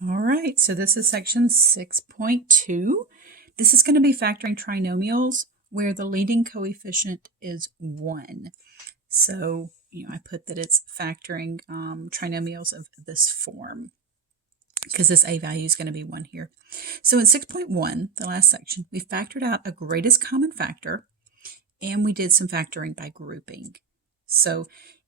All right, so this is section 6.2. This is going to be factoring trinomials where the leading coefficient is 1. So, I put that it's factoring trinomials of this form because this a value is going to be 1 here. So in 6.1, the last section, we factored out a greatest common factor and we did some factoring by grouping. So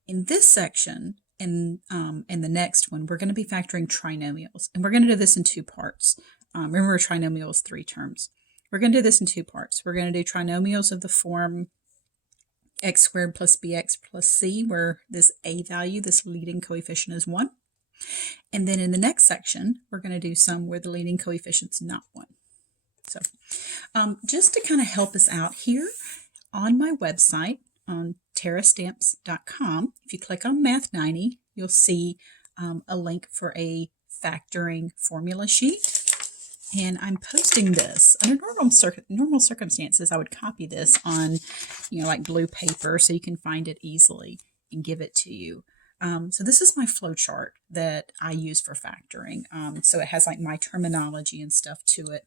in this section, and the next one, we're going to be factoring trinomials. And we're going to do this in 2 parts. Remember, trinomial is 3 terms. We're going to do this in 2 parts. We're going to do trinomials of the form x squared plus bx plus c, where this a value, this leading coefficient, is 1. And then in the next section, we're going to do some where the leading coefficient's not 1. So just to kind of help us out here, on my website, on terrastamps.com, if you click on Math 90, you'll see a link for a factoring formula sheet. And I'm posting this. Under normal circumstances, I would copy this on, like blue paper so you can find it easily and give it to you. So this is my flow chart that I use for factoring. So it has like my terminology and stuff to it.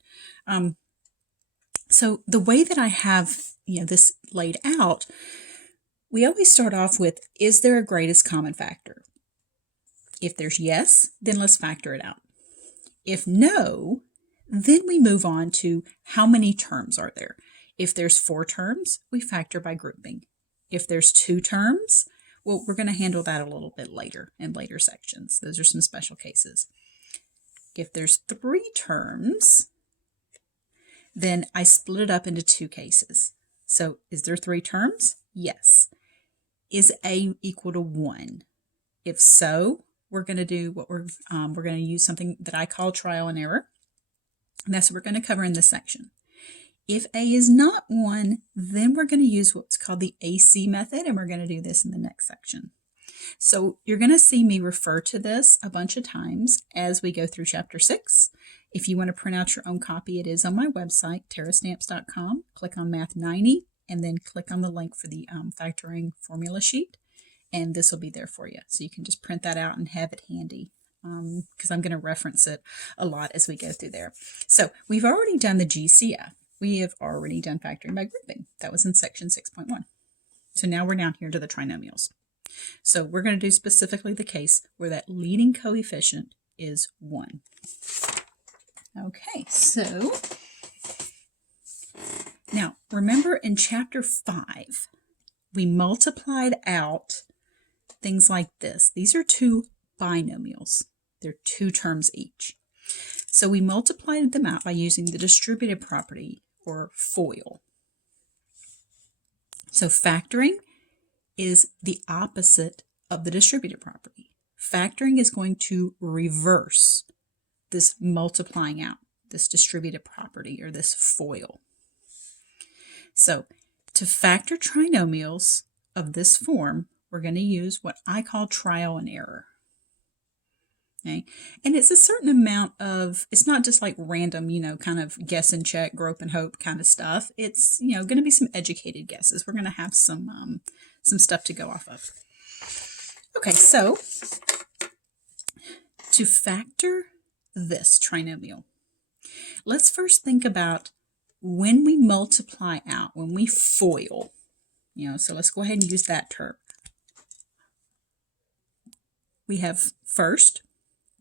So the way that I have this laid out, we always start off with, is there a greatest common factor? If there's yes, then let's factor it out. If no, then we move on to how many terms are there. If there's 4 terms, we factor by grouping. If there's 2 terms, well, we're going to handle that a little bit later in later sections. Those are some special cases. If there's 3 terms, then I split it up into 2 cases. So is there 3 terms? Yes. Is a equal to 1? If so, we're going to do what we're going to use something that I call trial and error. And that's what we're going to cover in this section. If a is not 1, then we're going to use what's called the AC method, and we're going to do this in the next section. So you're going to see me refer to this a bunch of times as we go through chapter 6. If you want to print out your own copy, it is on my website, terrastamps.com. Click on Math 90, and then click on the link for the factoring formula sheet, and this will be there for you. So you can just print that out and have it handy, because I'm going to reference it a lot as we go through there. So we've already done the GCF. We have already done factoring by grouping. That was in section 6.1. So now we're down here to the trinomials. So we're going to do specifically the case where that leading coefficient is 1. Okay, so now remember in chapter 5, we multiplied out things like this. These are 2 binomials. They're 2 terms each. So we multiplied them out by using the distributive property, or FOIL. So factoring is the opposite of the distributive property. Factoring is going to reverse this multiplying out, this distributive property, or this FOIL. So to factor trinomials of this form, we're going to use what I call trial and error. Okay. And it's a certain amount of, it's not just like random, kind of guess and check, grope and hope kind of stuff. It's, going to be some educated guesses. We're going to have some stuff to go off of. Okay, so to factor this trinomial, let's first think about when we multiply out, when we FOIL, so let's go ahead and use that term. We have first,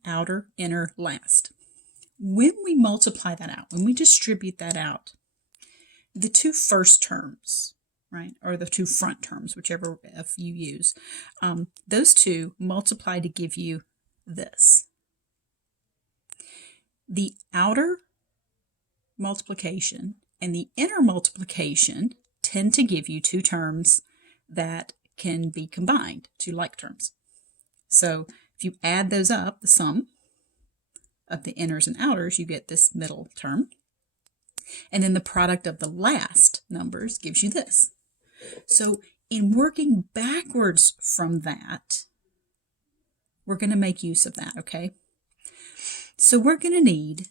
outer, inner, last. When we multiply that out, when we distribute that out, the 2 first terms, right, or the 2 front terms, whichever if you use, those 2 multiply to give you this. The outer multiplication and the inner multiplication tend to give you 2 terms that can be combined, 2 like terms. So if you add those up, the sum of the inners and outers, you get this middle term. And then the product of the last numbers gives you this. So in working backwards from that, we're going to make use of that, okay? So we're going to need,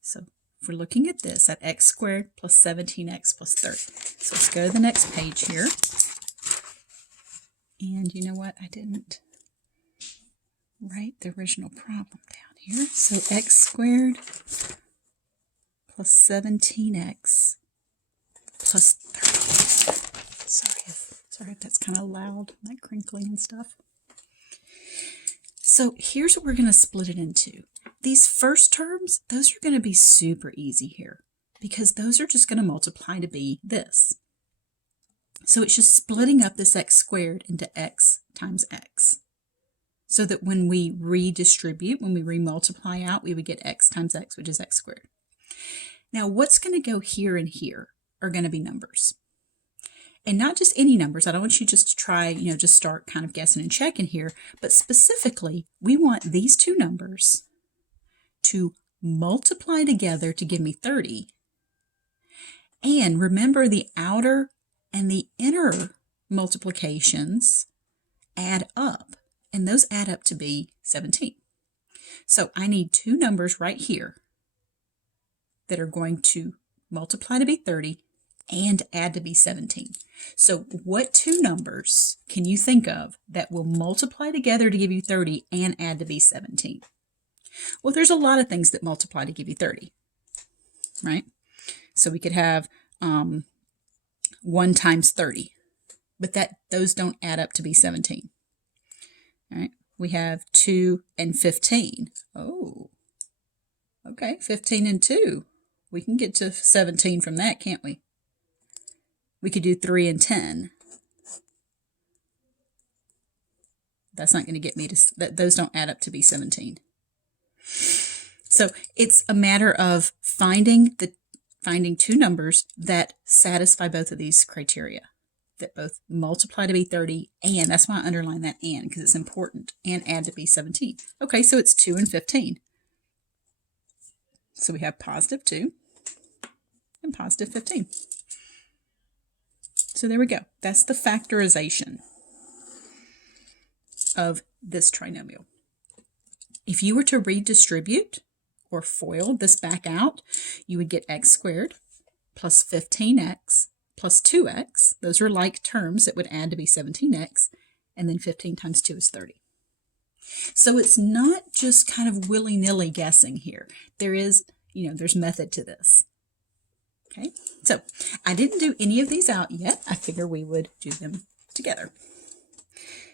so if we're looking at this, at x squared plus 17x plus 30. So let's go to the next page here. And you know what? I didn't write the original problem down here. So x squared plus 17x plus 30. Sorry if that's kind of loud, that crinkling and stuff. So here's what we're going to split it into. These first terms, those are going to be super easy here because those are just going to multiply to be this. So it's just splitting up this x squared into x times x. So that when we redistribute, when we remultiply out, we would get x times x, which is x squared. Now what's going to go here and here are going to be numbers. And not just any numbers. I don't want you just to try, just start kind of guessing and checking here. But specifically, we want these two numbers to multiply together to give me 30. And remember, the outer and the inner multiplications add up. And those add up to be 17. So I need two numbers right here that are going to multiply to be 30 and add to be 17. So what two numbers can you think of that will multiply together to give you 30 and add to be 17? Well, there's a lot of things that multiply to give you 30, right? So we could have 1 times 30, but those don't add up to be 17. All right, we have 2 and 15. Oh, okay, 15 and 2. We can get to 17 from that, can't we? We could do 3 and 10. That's not going to get me to, those don't add up to be 17. So it's a matter of finding two numbers that satisfy both of these criteria, that both multiply to be 30, and that's why I underline that and, because it's important, and add to be 17. Okay, so it's 2 and 15. So we have positive 2 and positive 15. So there we go. That's the factorization of this trinomial. If you were to redistribute or FOIL this back out, you would get x squared plus 15x plus 2x. Those are like terms that would add to be 17x, and then 15 times 2 is 30. So it's not just kind of willy-nilly guessing here. There is, there's method to this. Okay, so I didn't do any of these out yet. I figure we would do them together.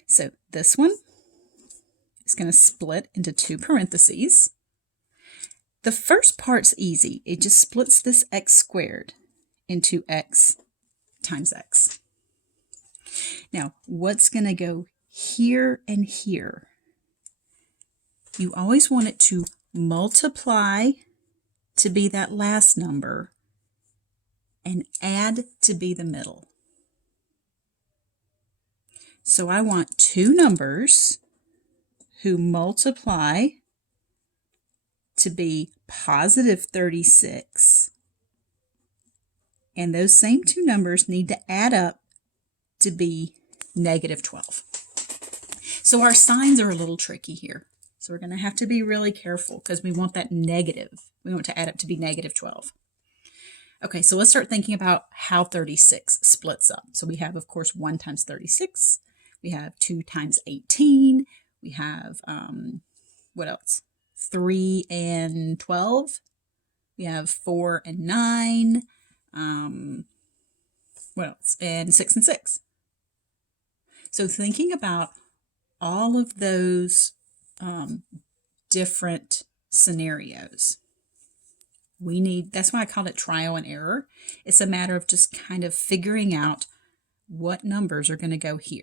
So this one is going to split into 2 parentheses. The first part's easy. It just splits this x squared into x times x. Now, what's going to go here and here? You always want it to multiply to be that last number and add to be the middle. So I want two numbers who multiply to be positive 36, and those same two numbers need to add up to be negative 12. So our signs are a little tricky here. So we're going to have to be really careful because we want that negative. We want to add up to be negative 12. Okay, so let's start thinking about how 36 splits up. So we have, of course, 1 times 36. We have 2 times 18. We have, what else? 3 and 12. We have 4 and 9. What else? And 6 and 6. So thinking about all of those different scenarios, that's why I called it trial and error. It's a matter of just kind of figuring out what numbers are going to go here.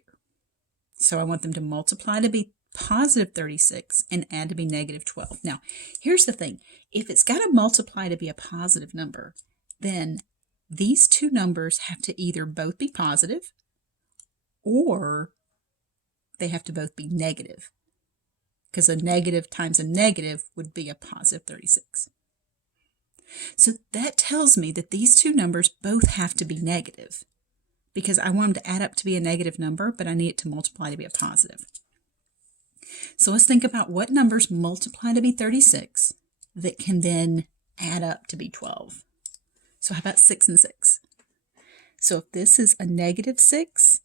So I want them to multiply to be positive 36 and add to be negative 12. Now, here's the thing. If it's got to multiply to be a positive number, then these two numbers have to either both be positive or they have to both be negative, because a negative times a negative would be a positive 36. So that tells me that these two numbers both have to be negative, because I want them to add up to be a negative number, but I need it to multiply to be a positive. So let's think about what numbers multiply to be 36 that can then add up to be 12. So how about 6 and 6? So if this is a negative 6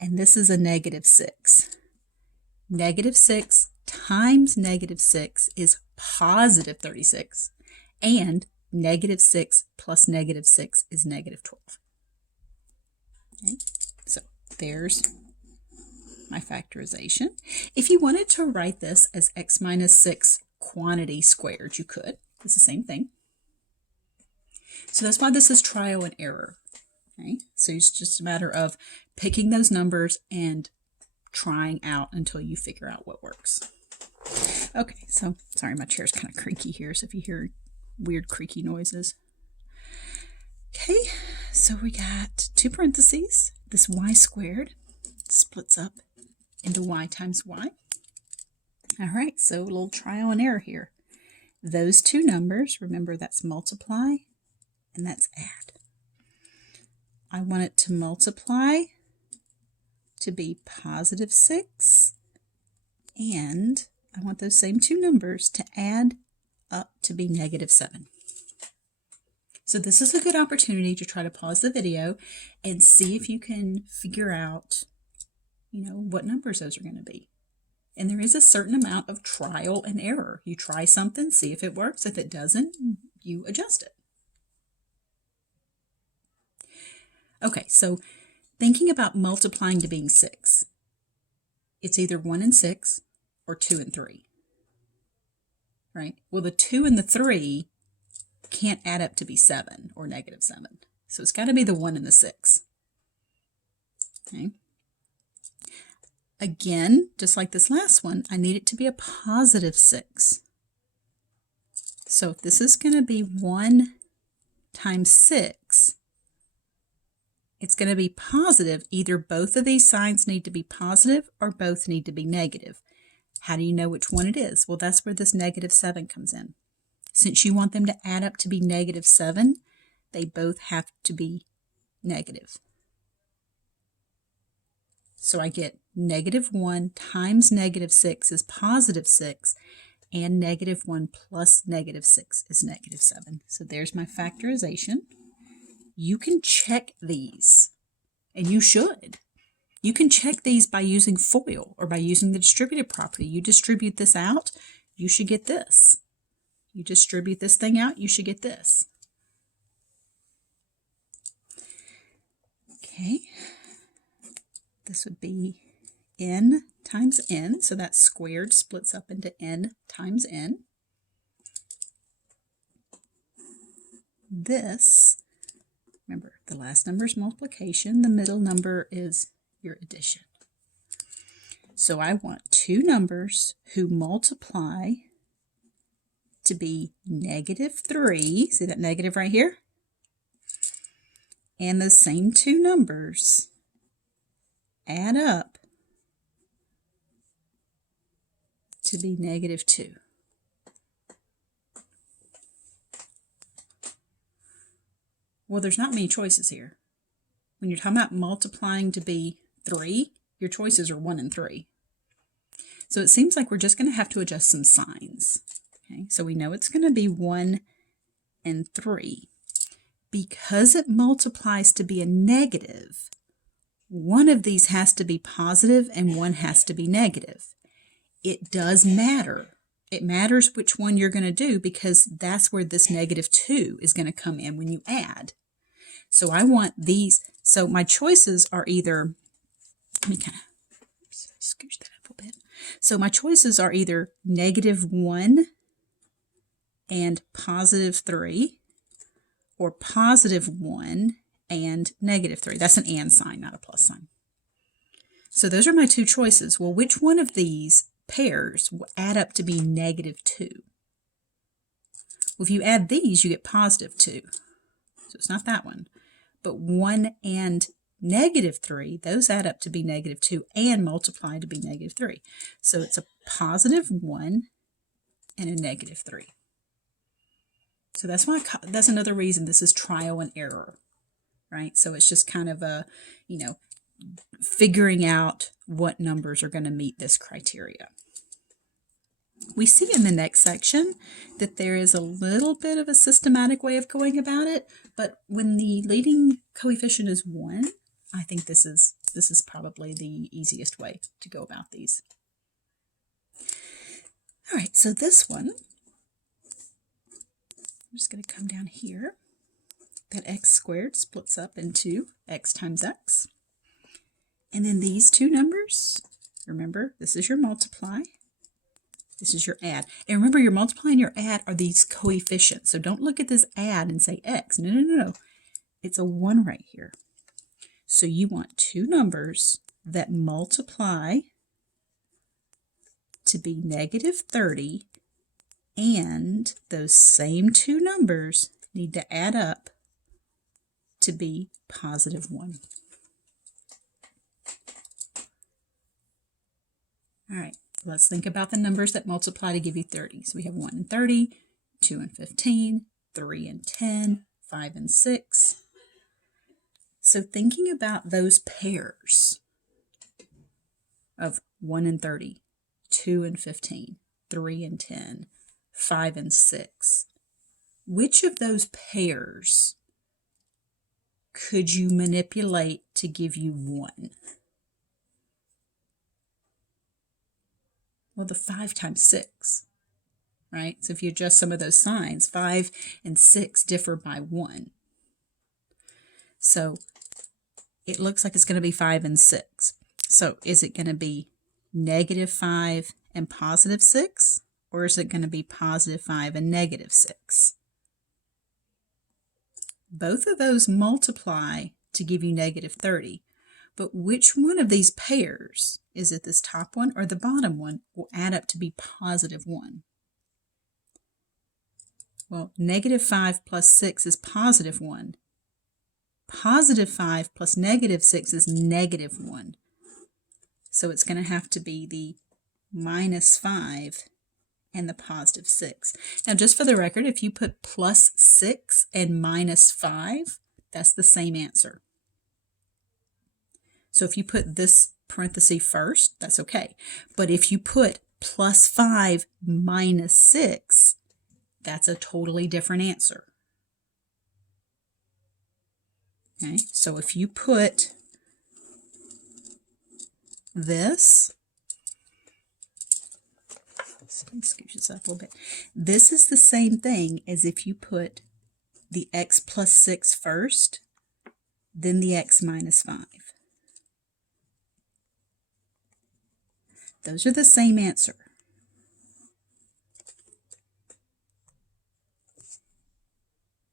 and this is a negative 6, negative 6 times negative 6 is positive 36, and negative 6 plus negative 6 is negative 12. Okay, so there's my factorization. If you wanted to write this as x minus 6 quantity squared, you could. It's the same thing. So that's why this is trial and error. Okay, so it's just a matter of picking those numbers and trying out until you figure out what works. Okay, so sorry, my chair's kind of creaky here, so if you hear weird creaky noises. Okay, so we got two parentheses. This y squared splits up into y times y. All right, so a little trial and error here. Those two numbers, remember that's multiply and that's add. I want it to multiply to be positive 6, and I want those same two numbers to add up to be negative 7. So this is a good opportunity to try to pause the video and see if you can figure out, what numbers those are going to be. And there is a certain amount of trial and error. You try something, see if it works. If it doesn't, you adjust it. Okay, so thinking about multiplying to being 6. It's either 1 and 6 or 2 and 3. Right? Well, the 2 and the 3 can't add up to be 7 or negative 7. So it's got to be the 1 and the 6. Okay. Again, just like this last one, I need it to be a positive 6. So if this is going to be 1 times 6, it's going to be positive. Either both of these signs need to be positive or both need to be negative. How do you know which one it is? Well, that's where this negative 7 comes in. Since you want them to add up to be negative 7, they both have to be negative. So I get negative 1 times negative 6 is positive 6, and negative 1 plus negative 6 is negative 7. So there's my factorization. You can check these, and you should. You can check these by using FOIL or by using the distributive property. You distribute this out, you should get this. You distribute this thing out, you should get this. Okay. This would be n times n, so that squared splits up into n times n. This, remember, the last number is multiplication, the middle number is your addition. So I want two numbers who multiply to be negative 3, see that negative right here? And the same two numbers add up to be negative 2. Well, there's not many choices here. When you're talking about multiplying to be 3, your choices are 1 and 3. So it seems like we're just going to have to adjust some signs. Okay, so we know it's going to be 1 and 3. Because it multiplies to be a negative, one of these has to be positive and one has to be negative. It does matter. It matters which one you're going to do because that's where this negative 2 is going to come in when you add. So I want these. So my choices are either, let me kind of scooch that up a bit. So my choices are either negative 1 and positive 3 or positive 1 and negative 3. That's an and sign, not a plus sign. So those are my two choices. Well, which one of these pairs will add up to be negative 2? Well, if you add these, you get positive 2. So it's not that one. But 1 and negative 3, those add up to be negative 2 and multiply to be negative 3. So it's a positive 1 and a negative 3. So that's another reason this is trial and error, right? So it's just kind of a, figuring out what numbers are going to meet this criteria. We see in the next section that there is a little bit of a systematic way of going about it, but when the leading coefficient is 1, I think this is probably the easiest way to go about these. All right, so this one, I'm just going to come down here. That x squared splits up into x times x. And then these two numbers, remember, this is your multiply, this is your add. And remember, your multiply and your add are these coefficients. So don't look at this add and say x. No, no, no, no. It's a 1 right here. So you want two numbers that multiply to be negative 30, and those same two numbers need to add up to be positive 1. All right, let's think about the numbers that multiply to give you 30. So we have 1 and 30, 2 and 15, 3 and 10, 5 and 6. So thinking about those pairs of 1 and 30, 2 and 15, 3 and 10, 5 and 6, which of those pairs could you manipulate to give you 1? Well, the 5 times 6, right? So if you adjust some of those signs, 5 and 6 differ by 1. So it looks like it's going to be 5 and 6. So is it going to be negative 5 and positive 6? Or is it going to be positive 5 and negative 6? Both of those multiply to give you negative 30. But which one of these pairs, is it this top one or the bottom one, will add up to be positive 1? Well, negative 5 plus 6 is positive 1. Positive 5 plus negative 6 is negative 1. So it's going to have to be the minus 5 and the positive 6. Now, just for the record, if you put plus 6 and minus 5, that's the same answer. So if you put this parenthesis first, that's okay. But if you put plus 5 minus 6, that's a totally different answer. Okay, so if you put this, let me scooch this up a little bit. This is the same thing as if you put the x plus 6 first, then the x minus 5. Those are the same answer.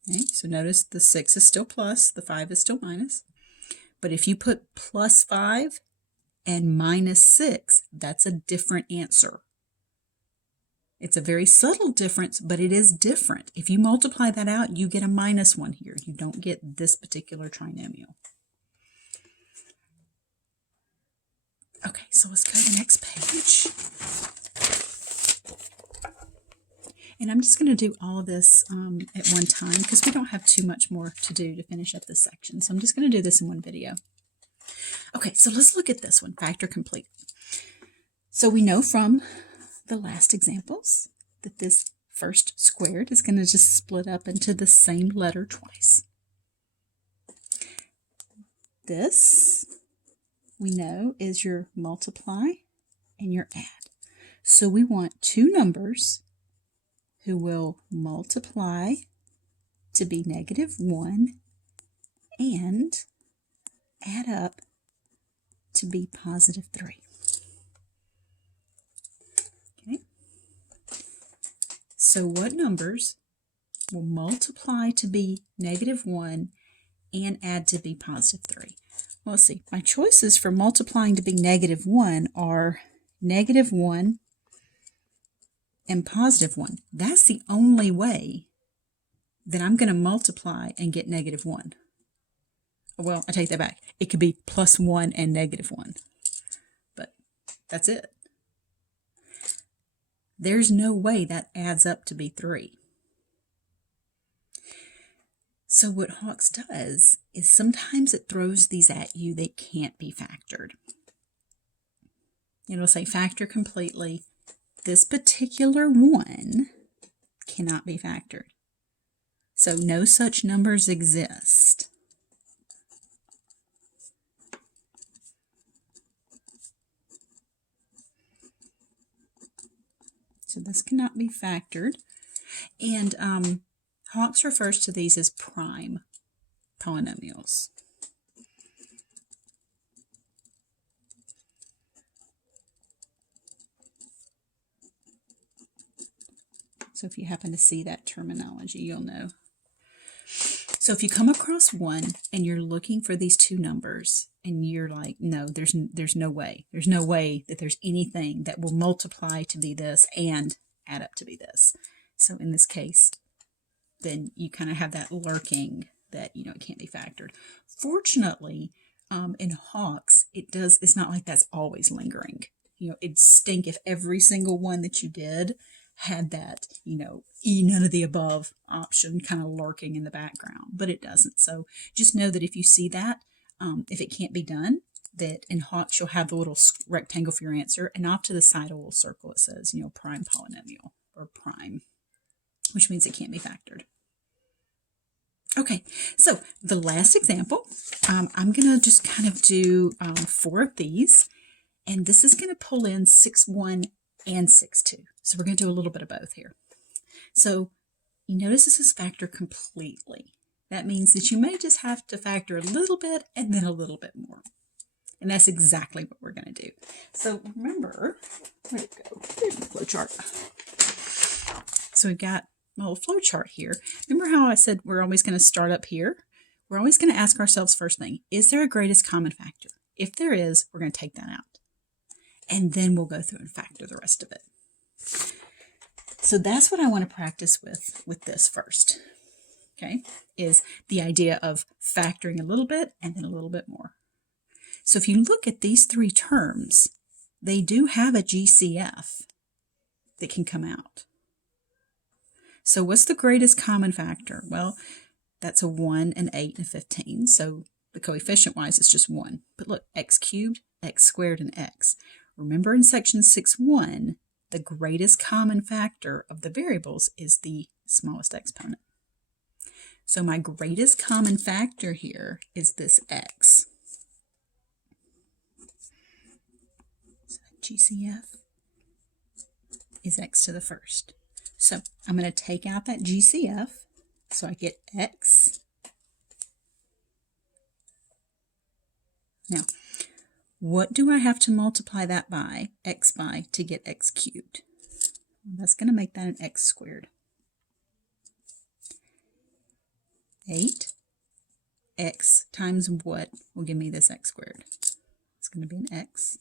Okay, so notice the 6 is still plus, the 5 is still minus. But if you put plus 5 and minus 6, that's a different answer. It's a very subtle difference, but it is different. If you multiply that out, you get a minus 1 here. You don't get this particular trinomial. Okay, so let's go to the next page. And I'm just going to do all of this at one time because we don't have too much more to do to finish up this section. So I'm just going to do this in one video. Okay, so let's look at this one, factor complete. So we know from the last examples that this first squared is going to just split up into the same letter twice. This, we know, is your multiply and your add. So we want two numbers who will multiply to be negative 1 and add up to be positive 3. Okay. So what numbers will multiply to be negative 1 and add to be positive 3? Well, let's see. My choices for multiplying to be negative 1 are negative 1 and positive 1. That's the only way that I'm going to multiply and get negative 1. Well, I take that back. It could be plus 1 and negative 1. But that's it. There's no way that adds up to be 3. So what Hawks does is sometimes it throws these at you that can't be factored. It'll say factor completely. This particular one cannot be factored. So no such numbers exist. So this cannot be factored. And Hawks refers to these as prime polynomials. So if you happen to see that terminology, you'll know. So if you come across one and you're looking for these two numbers and you're like, no, there's no way. There's no way that there's anything that will multiply to be this and add up to be this. So in this case, then you kind of have that lurking that, it can't be factored. Fortunately, in Hawks, it's not like that's always lingering. It'd stink if every single one that you did had that, none of the above option kind of lurking in the background, but it doesn't. So just know that if you see that, if it can't be done, that in Hawks you'll have the little rectangle for your answer, and off to the side a little circle it says, prime polynomial or prime, which means it can't be factored. Okay, so the last example, I'm going to just kind of do 4 of these, and this is going to pull in 6-1 and 6-2. So we're going to do a little bit of both here. So you notice this is factor completely. That means that you may just have to factor a little bit and then a little bit more. And that's exactly what we're going to do. So remember, where'd it go? There's the flow chart. So we've got my little flow chart here. Remember how I said we're always going to start up here? We're always going to ask ourselves first thing, is there a greatest common factor? If there is, we're going to take that out. And then we'll go through and factor the rest of it. So that's what I want to practice with this first, okay, is the idea of factoring a little bit and then a little bit more. So if you look at these 3 terms, they do have a GCF that can come out. So what's the greatest common factor? Well, that's a 1, an 8, and a 15. So the coefficient-wise, it's just 1. But look, x cubed, x squared, and x. Remember in section 6.1, the greatest common factor of the variables is the smallest exponent. So my greatest common factor here is this x. So GCF is x to the first. So I'm going to take out that GCF, so I get x. Now, what do I have to multiply that by, x by, to get x cubed? Well, that's going to make that an x squared. 8x times what will give me this x squared? It's going to be an x.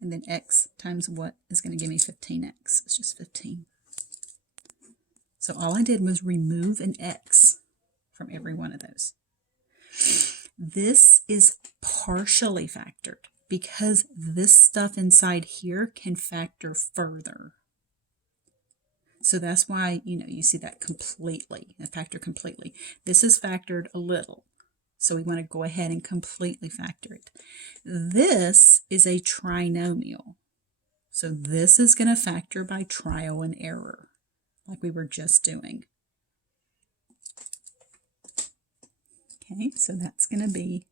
And then x times what is going to give me 15x? It's just 15. So all I did was remove an x from every one of those. This is partially factored because this stuff inside here can factor further. So that's why, you see that completely, factor completely. This is factored a little. So we want to go ahead and completely factor it. This is a trinomial. So this is going to factor by trial and error, like we were just doing. Okay, so that's going to be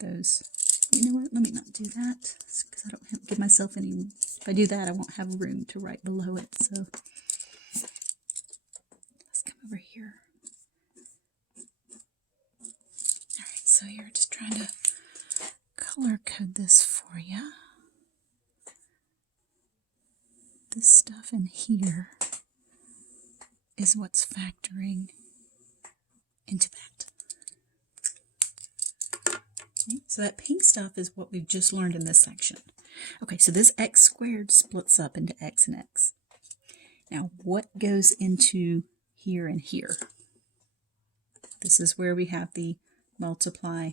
those. You know what? Let me not do that because I don't give myself any. If I do that, I won't have room to write below it. So let's come over here. All right, so you're just trying to color code this for you. This stuff in here is what's factoring into that. Okay, so that pink stuff is what we've just learned in this section. Okay, so this x squared splits up into x and x. Now, what goes into here and here? This is where we have the multiply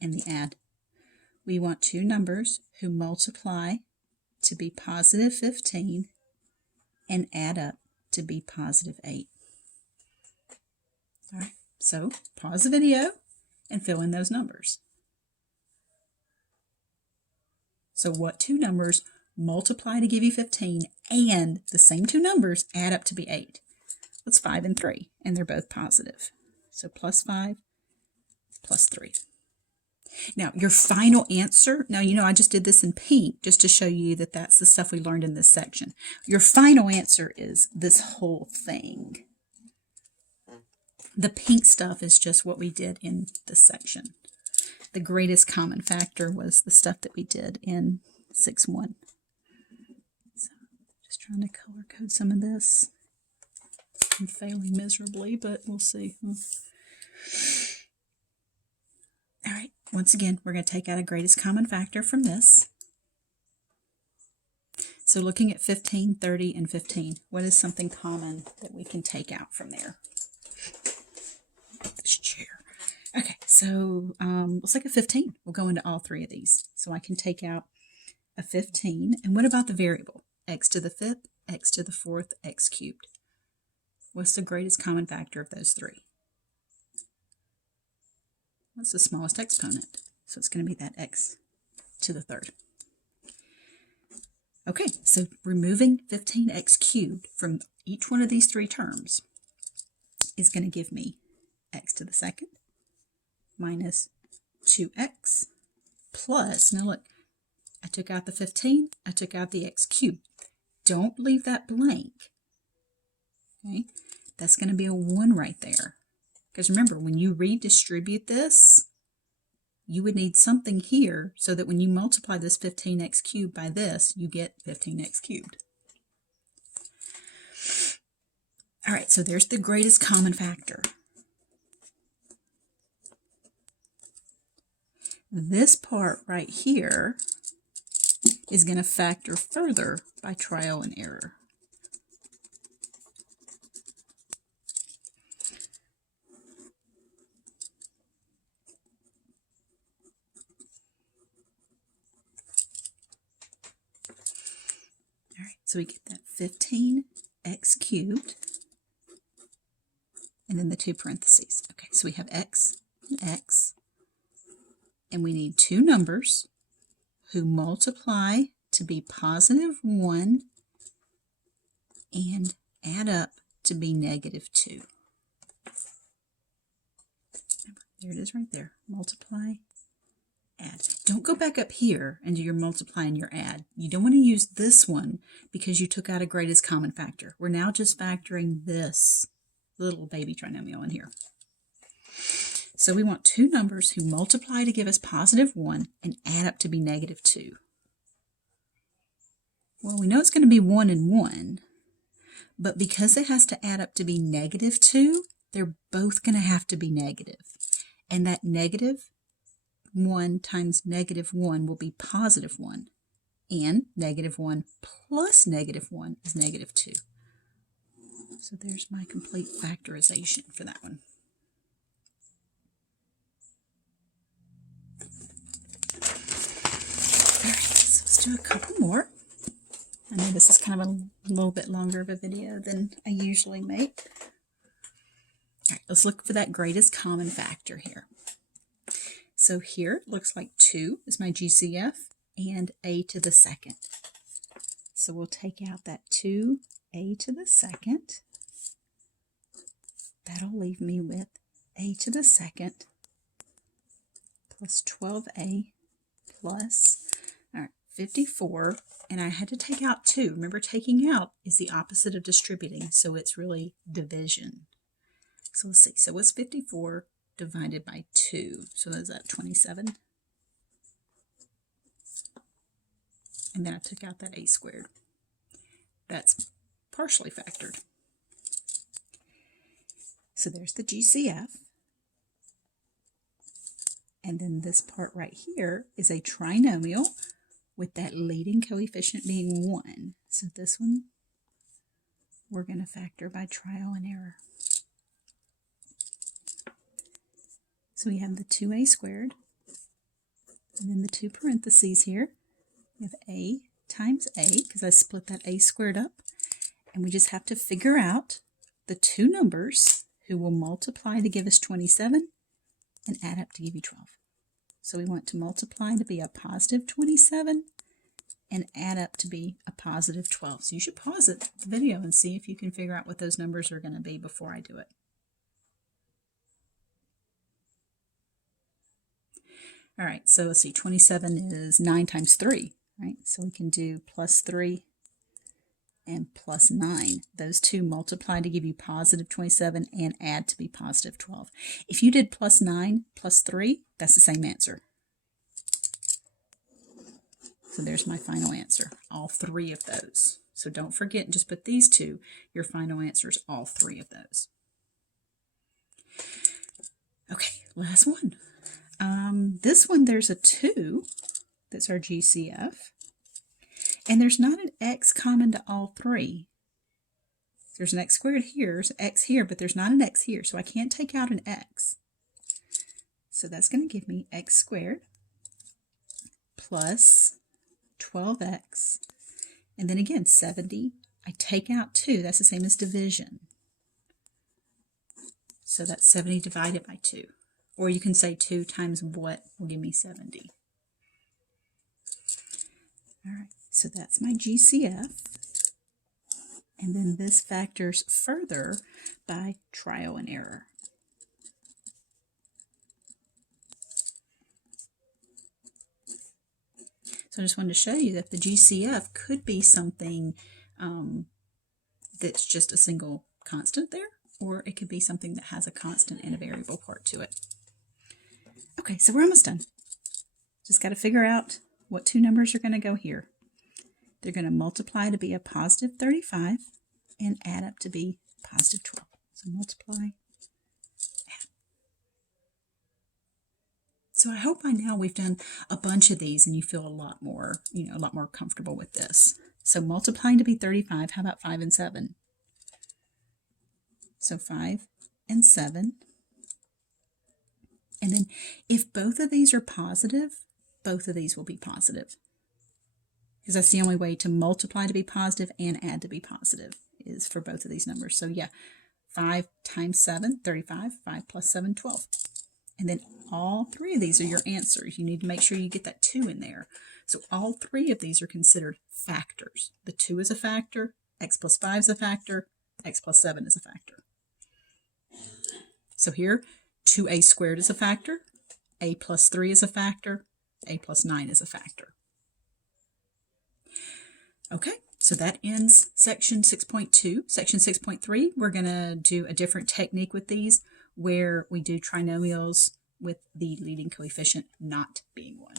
and the add. We want two numbers who multiply to be positive 15 and add up to be positive 8. All right, so pause the video and fill in those numbers. So what two numbers multiply to give you 15 and the same two numbers add up to be 8? What's 5 and 3? And they're both positive. So plus 5 plus 3. Now, your final answer, now, I just did this in pink just to show you that that's the stuff we learned in this section. Your final answer is this whole thing. The pink stuff is just what we did in this section. The greatest common factor was the stuff that we did in 6-1. So, just trying to color code some of this. I'm failing miserably, but we'll see. All right, once again, we're going to take out a greatest common factor from this. So looking at 15, 30, and 15, what is something common that we can take out from there? This chair. Okay, so let's take a 15. We'll go into all three of these. So I can take out a 15. And what about the variable? X to the 5th, x to the 4th, x cubed. What's the greatest common factor of those three? What's the smallest exponent? So it's going to be that x to the 3rd. Okay, so removing 15x cubed from each one of these three terms is going to give me x to the 2nd minus 2x plus, now look, I took out the 15, I took out the x cubed. Don't leave that blank. Okay, that's going to be a 1 right there. Because remember, when you redistribute this, you would need something here so that when you multiply this 15x cubed by this, you get 15x cubed. All right, so there's the greatest common factor. This part right here is going to factor further by trial and error. All right, so we get that 15x cubed, and then the two parentheses. Okay, so we have x and x, and we need two numbers who multiply to be positive 1 and add up to be negative 2. There it is right there. Multiply, add. Don't go back up here and do your multiply and your add. You don't want to use this one because you took out a greatest common factor. We're now just factoring this little baby trinomial in here. So we want two numbers who multiply to give us positive 1 and add up to be negative 2. Well, we know it's going to be 1 and 1, but because it has to add up to be negative 2, they're both going to have to be negative. And that negative 1 times negative 1 will be positive 1. And negative 1 plus negative 1 is negative 2. So there's my complete factorization for that one. Let's do a couple more. I know this is kind of a little bit longer of a video than I usually make. All right, let's look for that greatest common factor here. So here it looks like 2 is my GCF and a to the 2nd. So we'll take out that 2a to the 2nd. That'll leave me with a to the 2nd plus 12a plus 54, and I had to take out 2. Remember, taking out is the opposite of distributing, so it's really division. So let's see. So what's 54 divided by 2? So is that 27? And then I took out that a squared. That's partially factored. So there's the GCF. And then this part right here is a trinomial with that leading coefficient being 1. So this one, we're going to factor by trial and error. So we have the 2a squared, and then the two parentheses here. We have a times a, because I split that a squared up. And we just have to figure out the two numbers who will multiply to give us 27 and add up to give you 12. So we want to multiply to be a positive 27 and add up to be a positive 12. So you should pause the video and see if you can figure out what those numbers are going to be before I do it. All right, so let's see, 27 is 9 times 3, right? So we can do plus 3 and plus 9. Those two multiply to give you positive 27 and add to be positive 12. If you did plus 9 plus 3, that's the same answer. So there's my final answer, all three of those. So don't forget, just put these two. Your final answer is all three of those. Okay, last one. This one, there's a 2. That's our GCF. And there's not an x common to all three. There's an x squared here, there's an x here, but there's not an x here, so I can't take out an x. So that's going to give me x squared plus 12x, and then again 70. I take out 2, that's the same as division. So that's 70 divided by 2. Or you can say 2 times what will give me 70. All right, so that's my GCF. And then this factors further by trial and error. So I just wanted to show you that the GCF could be something that's just a single constant there, or it could be something that has a constant and a variable part to it. Okay, so we're almost done. Just got to figure out what two numbers are going to go here. They're going to multiply to be a positive 35 and add up to be positive 12. So multiply, add. So I hope by now we've done a bunch of these and you feel a lot more, a lot more comfortable with this. So multiplying to be 35, how about 5 and 7? So 5 and 7. And then if both of these are positive, both of these will be positive. Because that's the only way to multiply to be positive and add to be positive, is for both of these numbers. So yeah, 5 times 7, 35, 5 plus 7, 12. And then all three of these are your answers. You need to make sure you get that 2 in there. So all three of these are considered factors. The 2 is a factor, x plus 5 is a factor, x plus 7 is a factor. So here, 2a squared is a factor, a plus 3 is a factor, a plus 9 is a factor. Okay, so that ends section 6.2. Section 6.3, we're going to do a different technique with these, where we do trinomials with the leading coefficient not being 1.